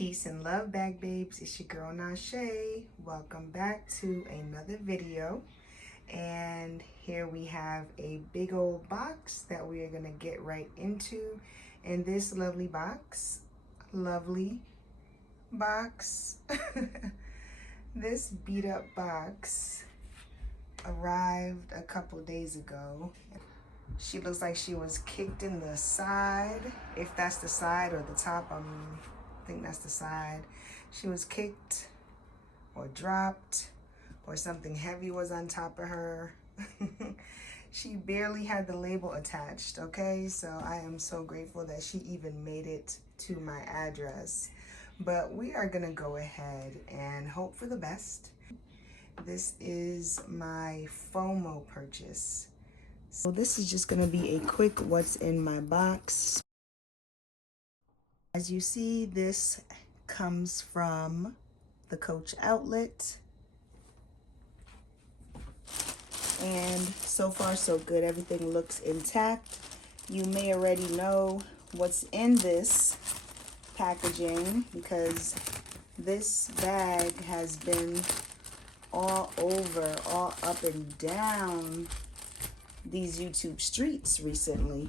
Peace and love, bag babes. It's your girl Nashe. Welcome back to another video. And here we have a big old box that we are going to get right into. In this lovely box, this beat up box arrived a couple days ago. She looks like she was kicked in the side, if that's the side, or the top. I think that's the side. She was kicked or dropped, or something heavy was on top of her. She barely had the label attached, okay? So I am so grateful that she even made it to my address. But we are gonna go ahead and hope for the best. This is my FOMO purchase. So this is just gonna be a quick what's in my box. As you see, this comes from the Coach outlet. And so far so good, everything looks intact. You may already know what's in this packaging because this bag has been all over, all up and down these YouTube streets recently.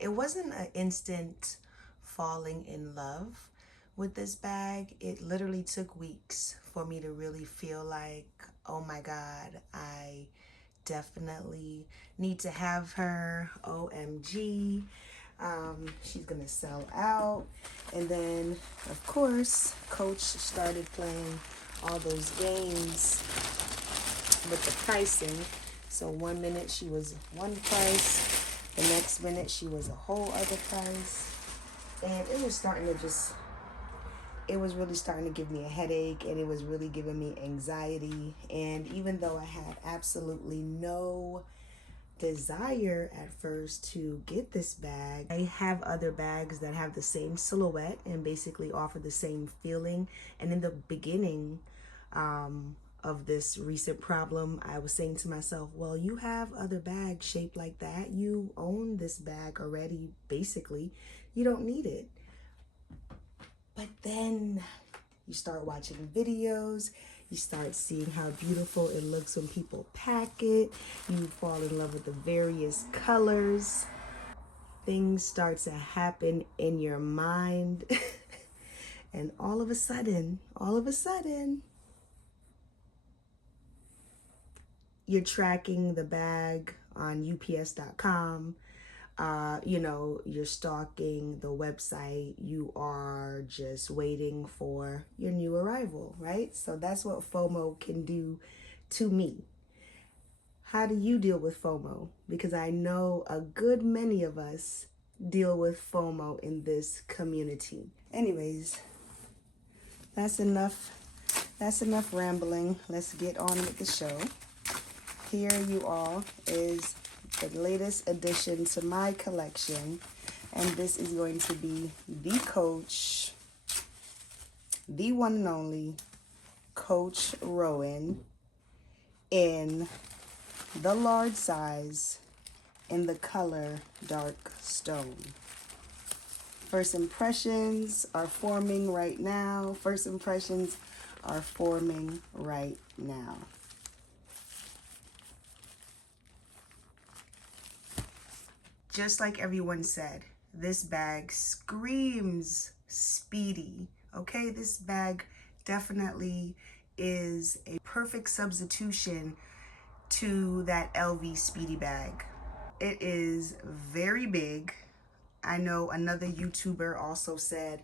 It wasn't an instant falling in love with this bag. It literally took weeks for me to really feel like, oh my God, I definitely need to have her. OMG. She's gonna sell out. And then of course Coach started playing all those games with the pricing. So 1 minute she was one price, the next minute she was a whole other price. And it was really starting to give me a headache, and it was really giving me anxiety. And even though I had absolutely no desire at first to get this bag, I have other bags that have the same silhouette and basically offer the same feeling. And in the beginning, of this recent problem, I was saying to myself, well, you have other bags shaped like that. You own this bag already, basically. You don't need it. But then you start watching videos, you start seeing how beautiful it looks when people pack it. You fall in love with the various colors. Things start to happen in your mind. And all of a sudden, you're tracking the bag on UPS.com. You're stalking the website. You are just waiting for your new arrival, right? So that's what FOMO can do to me. How do you deal with FOMO? Because I know a good many of us deal with FOMO in this community. Anyways, that's enough rambling. Let's get on with the show. Here you all is the latest addition to my collection, and this is going to be the Coach, the one and only Coach Rowan in the large size in the color dark stone. First impressions are forming right now. Just like everyone said, this bag screams speedy, okay? This bag definitely is a perfect substitution to that LV Speedy bag. It is very big. I know another YouTuber also said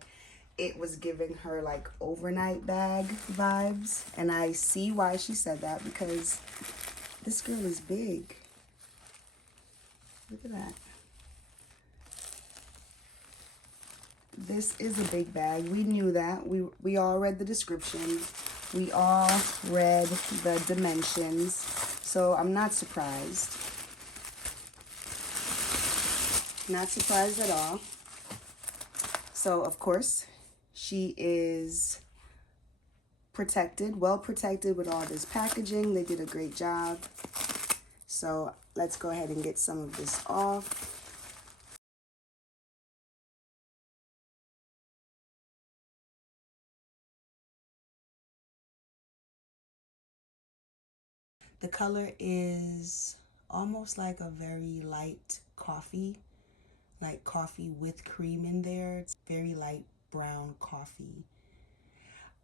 it was giving her like overnight bag vibes, and I see why she said that because this girl is big. Look at that. This is a big bag. We knew that. We all read the description. We all read the dimensions. So I'm not surprised. Not surprised at all. So of course, she is protected, well protected with all this packaging. They did a great job. So let's go ahead and get some of this off. The color is almost like a very light coffee, like coffee with cream in there. It's very light brown coffee.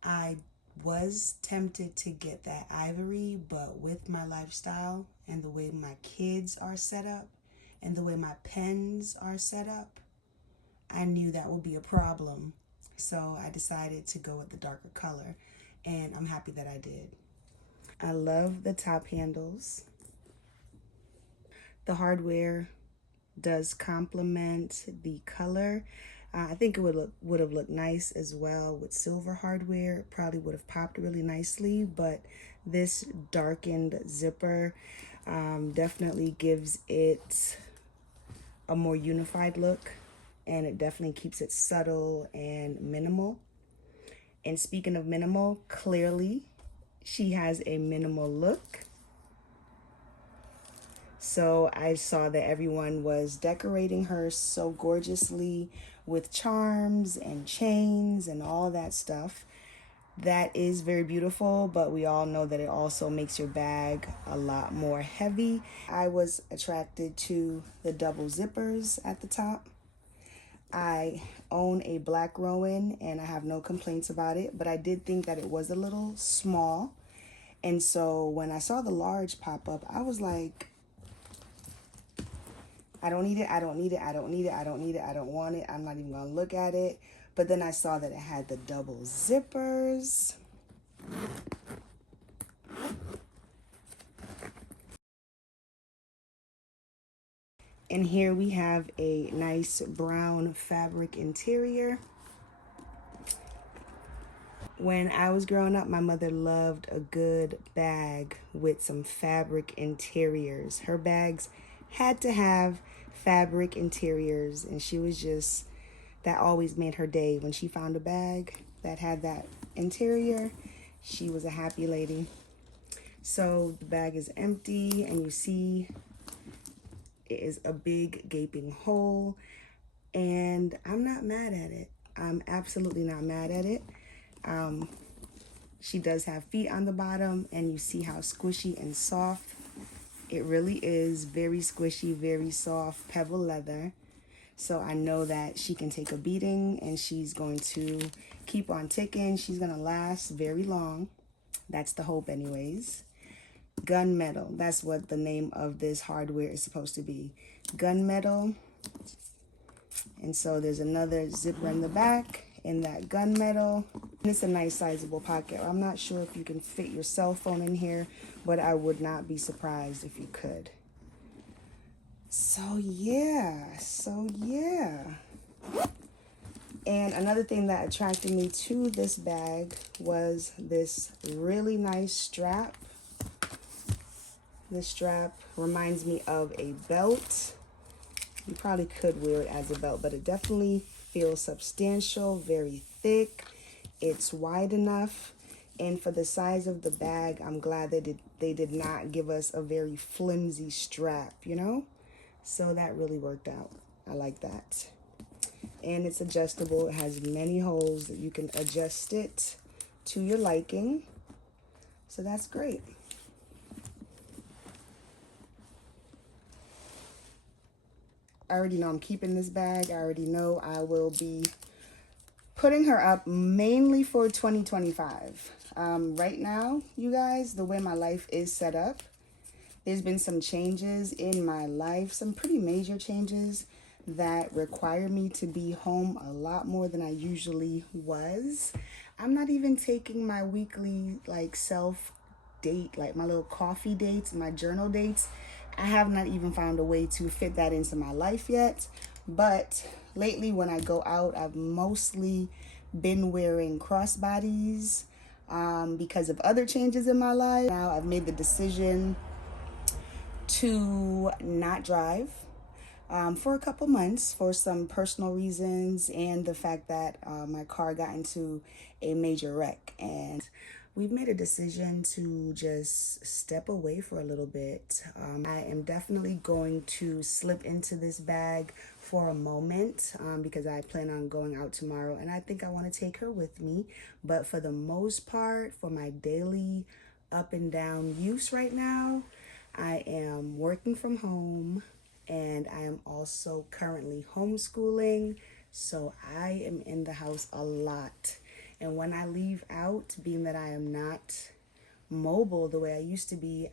I was tempted to get that ivory, but with my lifestyle and the way my kids are set up and the way my pens are set up, I knew that would be a problem. So I decided to go with the darker color, and I'm happy that I did. I love the top handles. The hardware does complement the color. I think it would have looked nice as well with silver hardware. It probably would have popped really nicely, but this darkened zipper definitely gives it a more unified look, and it definitely keeps it subtle and minimal. And speaking of minimal, clearly she has a minimal look. So I saw that everyone was decorating her so gorgeously with charms and chains and all that stuff. That is very beautiful, but we all know that it also makes your bag a lot more heavy. I was attracted to the double zippers at the top. I own a black Rowan and I have no complaints about it, but I did think that it was a little small. And so when I saw the large pop up, I was like, I don't need it, I don't need it, I don't need it, I don't need it, I don't want it, I'm not even gonna look at it. But then I saw that it had the double zippers. And here we have a nice brown fabric interior. When I was growing up, my mother loved a good bag with some fabric interiors. Her bags had to have fabric interiors, and she was just, that always made her day. When she found a bag that had that interior, she was a happy lady. So the bag is empty, and you see it is a big gaping hole, and I'm not mad at it. I'm absolutely not mad at it. She does have feet on the bottom, and you see how squishy and soft it really is. Very squishy, very soft pebble leather. So I know that she can take a beating, and she's going to keep on ticking. She's going to last very long. That's the hope anyways. Gunmetal, that's what the name of this hardware is supposed to be. Gunmetal. And so there's another zipper in the back in that gunmetal. It's a nice sizable pocket. I'm not sure if you can fit your cell phone in here, but I would not be surprised if you could. So yeah. And another thing that attracted me to this bag was this really nice strap. This strap reminds me of a belt. You probably could wear it as a belt, but it definitely feels substantial, very thick. It's wide enough. And for the size of the bag, I'm glad that they did not give us a very flimsy strap, you know? So that really worked out. I like that. And it's adjustable. It has many holes that you can adjust it to your liking. So that's great. I already know I'm keeping this bag. I already know I will be putting her up mainly for 2025. Right now, you guys, the way my life is set up, there's been some changes in my life, some pretty major changes that require me to be home a lot more than I usually was. I'm not even taking my weekly self date, like my little coffee dates, my journal dates. I have not even found a way to fit that into my life yet. But lately when I go out, I've mostly been wearing crossbodies because of other changes in my life. Now I've made the decision to not drive for a couple months for some personal reasons and the fact that my car got into a major wreck, and we've made a decision to just step away for a little bit. I am definitely going to slip into this bag for a moment because I plan on going out tomorrow, and I think I want to take her with me. But for the most part, for my daily up and down use right now. I am working from home and I am also currently homeschooling. So I am in the house a lot. And when I leave out, being that I am not mobile the way I used to be,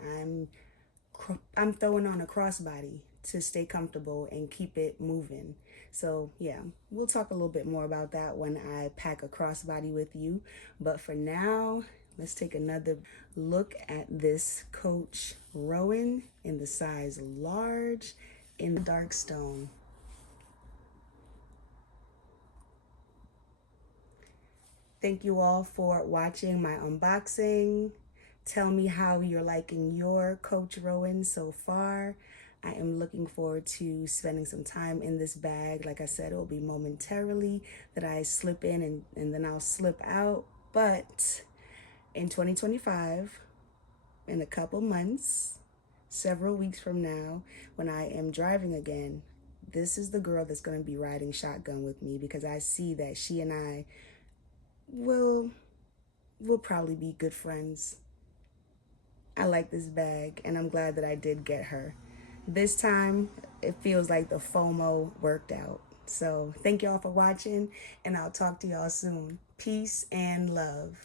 I'm throwing on a crossbody to stay comfortable and keep it moving. So yeah, we'll talk a little bit more about that when I pack a crossbody with you. But for now, let's take another look at this Coach Rowan in the size large in the dark stone. Thank you all for watching my unboxing. Tell me how you're liking your Coach Rowan so far. I am looking forward to spending some time in this bag. Like I said, it will be momentarily that I slip in and then I'll slip out. But in 2025, in a couple months, several weeks from now, when I am driving again, this is the girl that's going to be riding shotgun with me, because I see that she and I will probably be good friends. I like this bag and I'm glad that I did get her. This time it feels like the FOMO worked out. So thank y'all for watching and I'll talk to y'all soon. Peace and love.